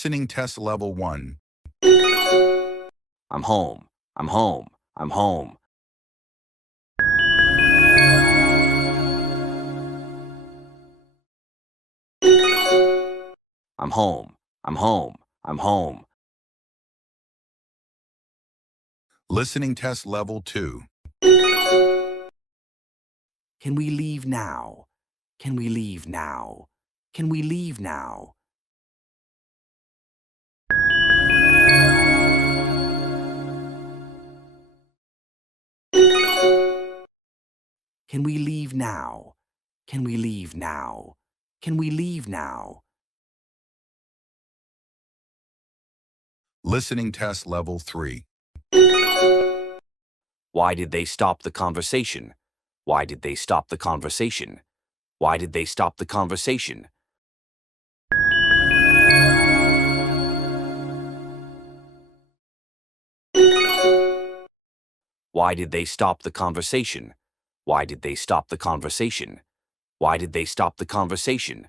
Listening test level 1. I'm home. I'm home. I'm home. I'm home. I'm home. I'm home. Listening test level 2. Can we leave now? Can we leave now? Can we leave now? Can we leave now? Can we leave now? Can we leave now? Listening test level 3. Why did they stop the conversation? Why did they stop the conversation? Why did they stop the conversation? Why did they stop the conversation? Why did they stop the conversation? Why did they stop the conversation?